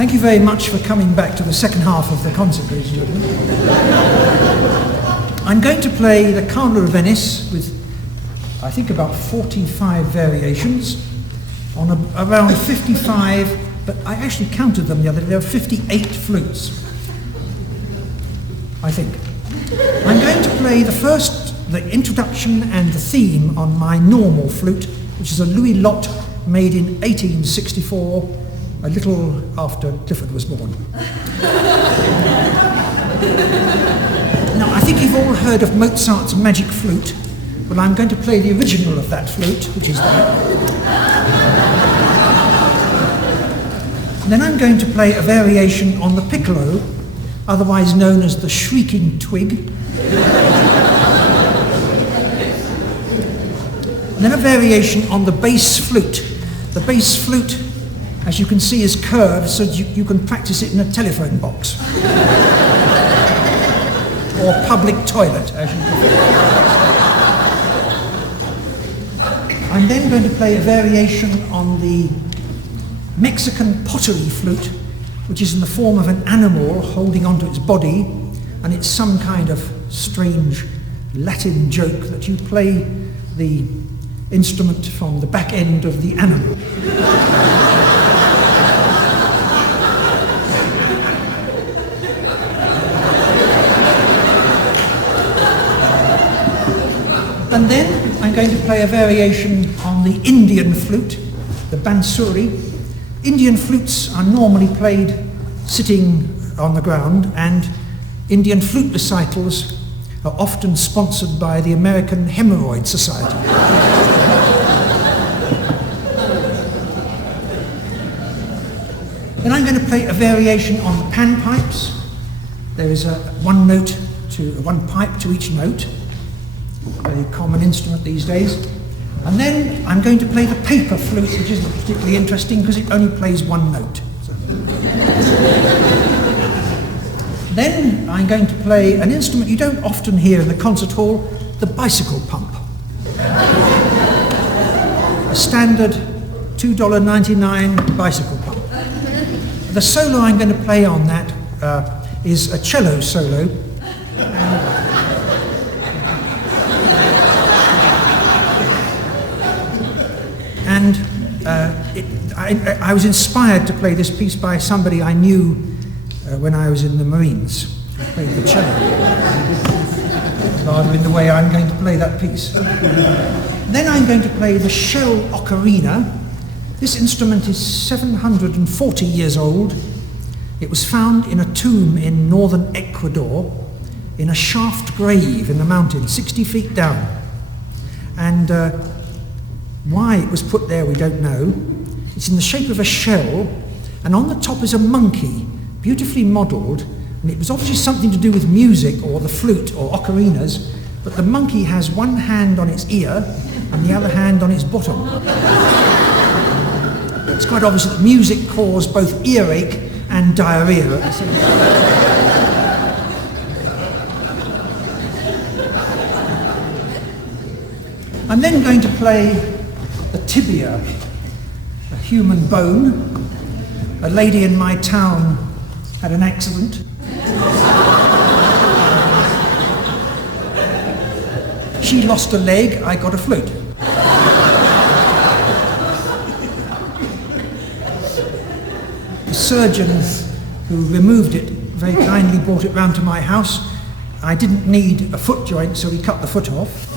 Thank you very much for coming back to the second half of the concert, ladies and gentlemen. I'm going to play the Carnival of Venice with, I think, about 45 variations on around 55, but I actually counted them the other day, there are 58 flutes, I think. I'm going to play the introduction and the theme on my normal flute, which is a Louis Lot made in 1864, a little after Clifford was born. Now, I think you've all heard of Mozart's Magic Flute. Well, I'm going to play the original of that flute, which is that. Then I'm going to play a variation on the piccolo, otherwise known as the shrieking twig. And then a variation on the bass flute. The bass flute, as you can see, is curved so that you can practice it in a telephone box. Or public toilet, as you prefer. I'm then going to play a variation on the Mexican pottery flute, which is in the form of an animal holding onto its body, and it's some kind of strange Latin joke that you play the instrument from the back end of the animal. And then I'm going to play a variation on the Indian flute, the bansuri. Indian flutes are normally played sitting on the ground, and Indian flute recitals are often sponsored by the American Hemorrhoid Society. Then I'm going to play a variation on the panpipes. There is one pipe to each note, a very common instrument these days. And then I'm going to play the paper flute, which isn't particularly interesting because it only plays one note. So. Then I'm going to play an instrument you don't often hear in the concert hall, the bicycle pump. A standard $2.99 bicycle pump. The solo I'm going to play on that is a cello solo. And I was inspired to play this piece by somebody I knew when I was in the Marines. I played the cello. Rather in the way I'm going to play that piece. Then I'm going to play the shell ocarina. This instrument is 740 years old. It was found in a tomb in northern Ecuador, in a shaft grave in the mountain, 60 feet down. And why it was put there, we don't know. It's in the shape of a shell, and on the top is a monkey, beautifully modelled, and it was obviously something to do with music or the flute or ocarinas, but the monkey has one hand on its ear and the other hand on its bottom. It's quite obvious that music caused both earache and diarrhea at the same time. I'm then going to play the tibia, a human bone. A lady in my town had an accident. She lost a leg, I got a flute. The surgeon who removed it very kindly brought it round to my house. I didn't need a foot joint, so he cut the foot off.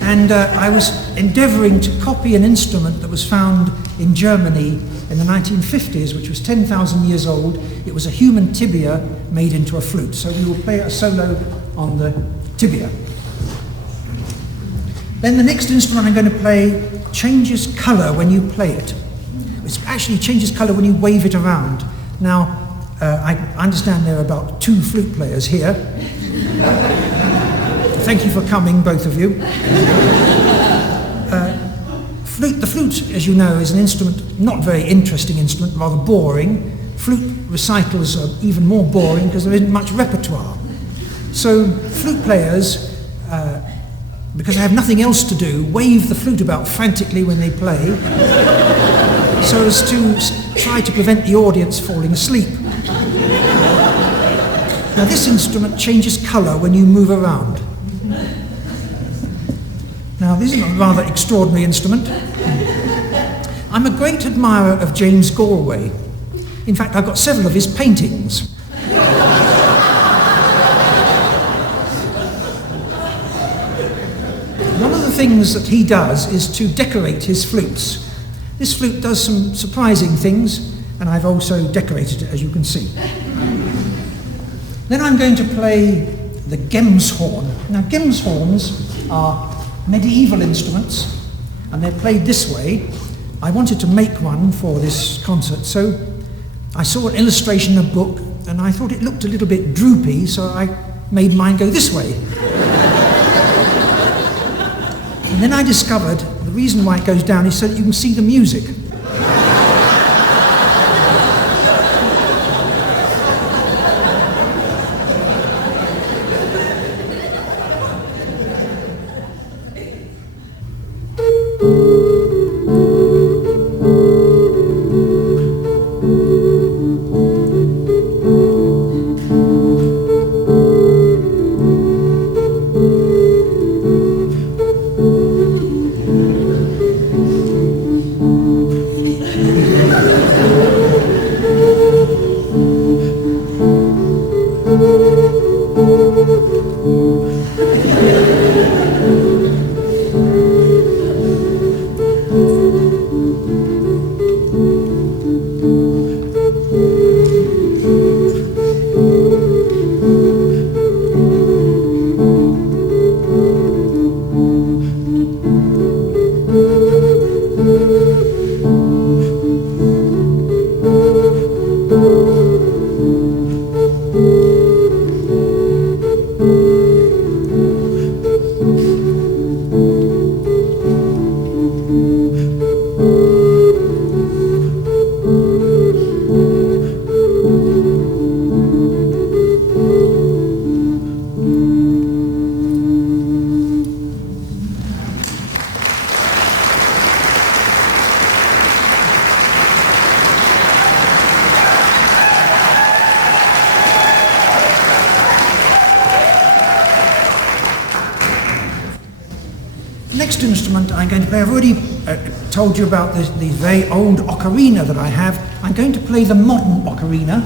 And I was endeavouring to copy an instrument that was found in Germany in the 1950s, which was 10,000 years old. It was a human tibia made into a flute. So we will play a solo on the tibia. Then the next instrument I'm going to play changes colour when you play it. It actually changes colour when you wave it around. Now, I understand there are about 2 flute players here. Thank you for coming, both of you. The flute, as you know, is an instrument, not very interesting instrument, rather boring. Flute recitals are even more boring because there isn't much repertoire. So flute players because I have nothing else to do, wave the flute about frantically when they play, so as to try to prevent the audience falling asleep. Now this instrument changes colour when you move around. Now this is a rather extraordinary instrument. I'm a great admirer of James Galway. In fact, I've got several of his paintings. One of the things that he does is to decorate his flutes. This flute does some surprising things, and I've also decorated it, as you can see. Then I'm going to play the gemshorn. Now, gemshorns are medieval instruments, and they're played this way. I wanted to make one for this concert, so I saw an illustration in a book, and I thought it looked a little bit droopy, so I made mine go this way. And then I discovered the reason why it goes down is so that you can see the music. Next instrument I'm going to play, I've already told you about this very old ocarina that I have. I'm going to play the modern ocarina.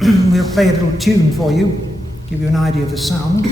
We'll play a little tune for you, give you an idea of the sound.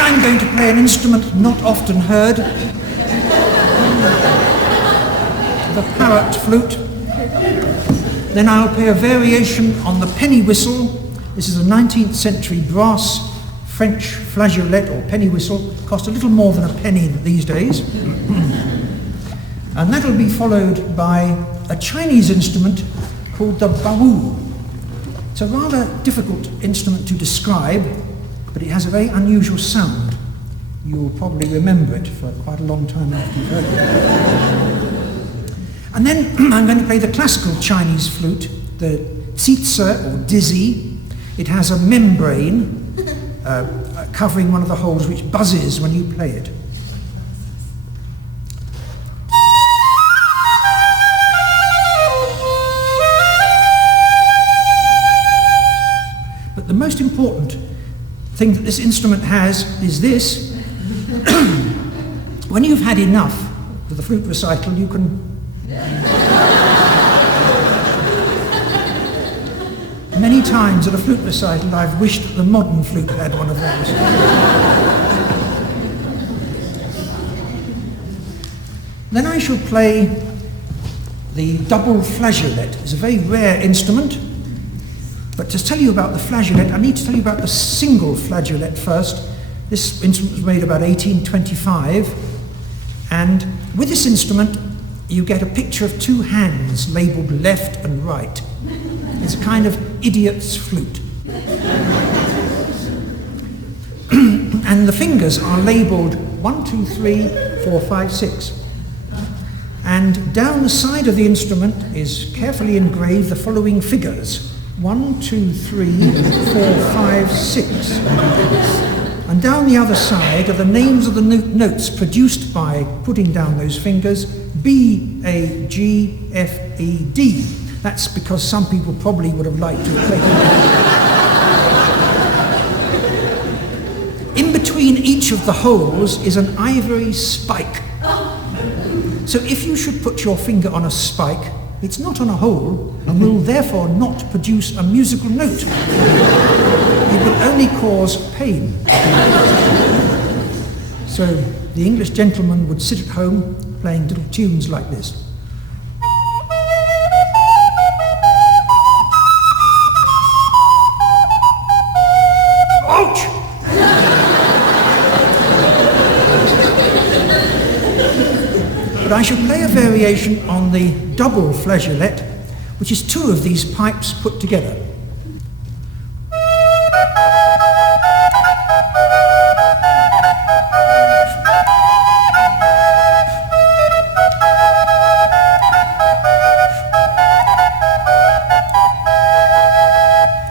I'm going to play an instrument not often heard, the parrot flute. Then I'll play a variation on the penny whistle. This is a 19th century brass French flageolet or penny whistle. Cost a little more than a penny these days. And that'll be followed by a Chinese instrument called the bawu. It's a rather difficult instrument to describe, but it has a very unusual sound. you'll probably remember it for quite a long time after you've heard it. And then I'm going to play the classical Chinese flute, the zizi or dizzy. It has a membrane covering one of the holes which buzzes when you play it. But the most important thing that this instrument has is this. When you've had enough with the flute recital, you can... Many times at a flute recital I've wished that the modern flute had one of those. Then I shall play the double flageolet. It's a very rare instrument, but to tell you about the flageolet, I need to tell you about the single flageolet first. This instrument was made about 1825, and with this instrument you get a picture of two hands labelled left and right. It's a kind of idiot's flute. And the fingers are labelled 1, 2, 3, 4, 5, 6. And down the side of the instrument is carefully engraved the following figures: 1, 2, 3, 4, 5, 6. And down the other side are the names of the notes produced by putting down those fingers: B, A, G, F, E, D. That's because some people probably would have liked to have taken it. In between each of the holes is an ivory spike. So if you should put your finger on a spike, it's not on a hole and will therefore not produce a musical note. It will only cause pain. So the English gentleman would sit at home playing little tunes like this. Ouch! But I shall play a variation on the double flageolet, which is two of these pipes put together.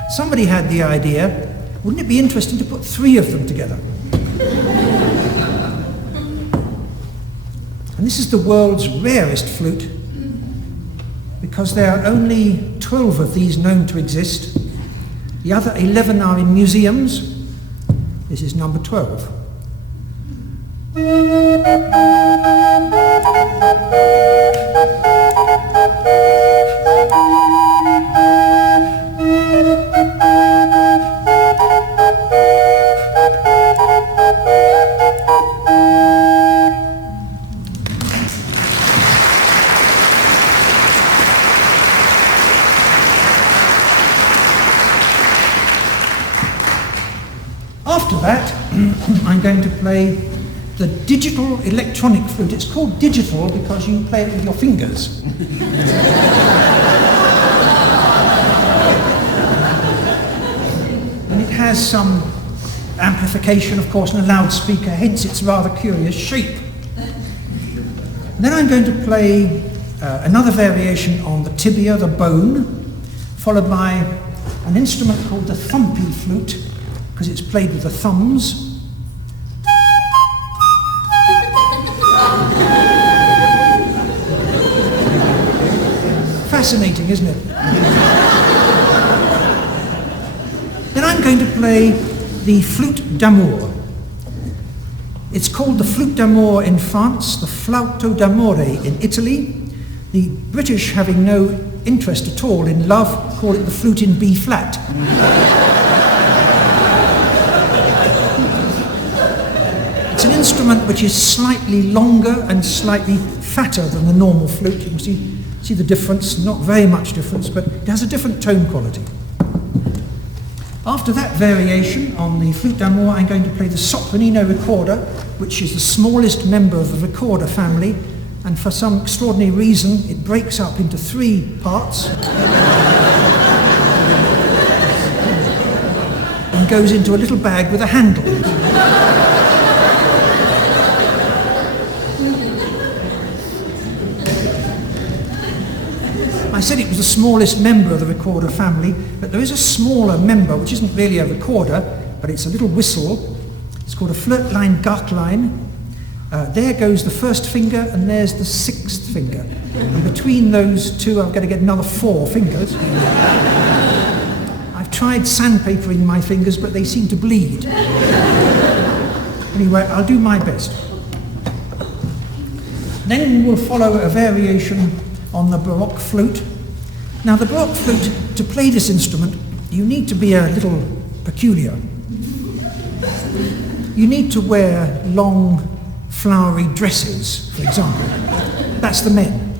Somebody had the idea, wouldn't it be interesting to put three of them together? And this is the world's rarest flute, because there are only 12 of these known to exist. The other 11 are in museums. This is number 12. After that, I'm going to play the digital electronic flute. It's called digital because you play it with your fingers. And it has some amplification, of course, and a loudspeaker, hence its rather curious shape. Then I'm going to play another variation on the tibia, the bone, followed by an instrument called the thumpy flute, because it's played with the thumbs. Fascinating, isn't it? Then I'm going to play the flute d'amour. It's called the flute d'amour in France, the flauto d'amore in Italy. The British, having no interest at all in love, call it the flute in B flat. It's an instrument which is slightly longer and slightly fatter than the normal flute. You can see the difference, not very much difference, but it has a different tone quality. After that variation on the flute d'amour, I'm going to play the sopranino recorder, which is the smallest member of the recorder family, and for some extraordinary reason it breaks up into three parts and goes into a little bag with a handle. I said it was the smallest member of the recorder family, but there is a smaller member, which isn't really a recorder, but it's a little whistle. It's called a Flirtline Gartline. There goes the first finger, and there's the sixth finger. And between those two, I'm going to get another 4 fingers. I've tried sandpapering my fingers, but they seem to bleed. Anyway, I'll do my best. Then we'll follow a variation on the Baroque flute. Now, the Baroque flute, to play this instrument, you need to be a little peculiar. You need to wear long, flowery dresses, for example. That's the men.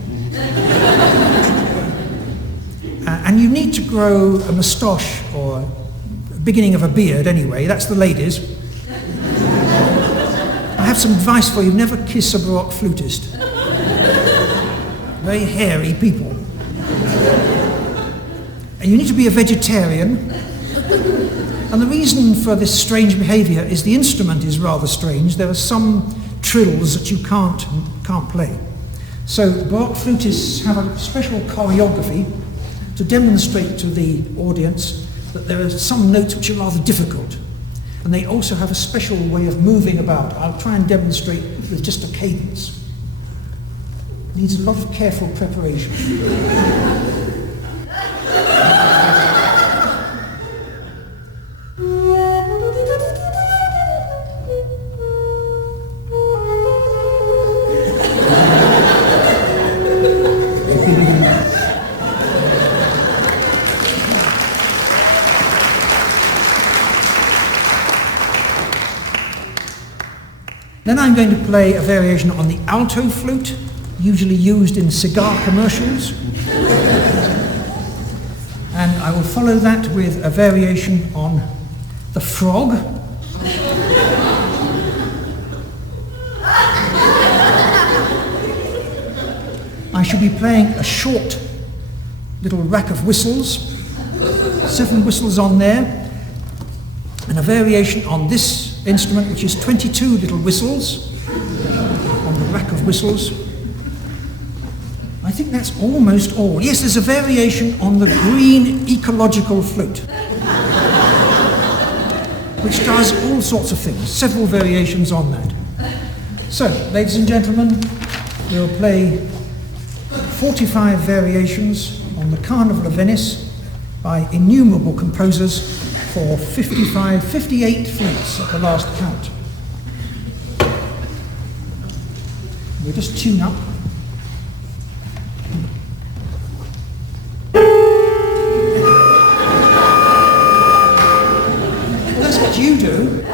And you need to grow a moustache, or the beginning of a beard anyway. That's the ladies. I have some advice for you. Never kiss a Baroque flutist. Very hairy people. And you need to be a vegetarian. And the reason for this strange behaviour is the instrument is rather strange. There are some trills that you can't play. So Baroque flutists have a special choreography to demonstrate to the audience that there are some notes which are rather difficult. And they also have a special way of moving about. I'll try and demonstrate with just a cadence. It needs a lot of careful preparation. Then I'm going to play a variation on the alto flute, usually used in cigar commercials. And I will follow that with a variation on the frog. I shall be playing a short little rack of whistles, 7 whistles on there, and a variation on this instrument, which is 22 little whistles on the rack of whistles. I think that's almost all. Yes, there's a variation on the green ecological flute, which does all sorts of things, several variations on that. So, ladies and gentlemen, we'll play 45 variations on the Carnival of Venice by innumerable composers for 58 flutes at the last count. We'll just tune up. Well, that's what you do.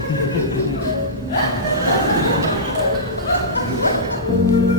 Thank you.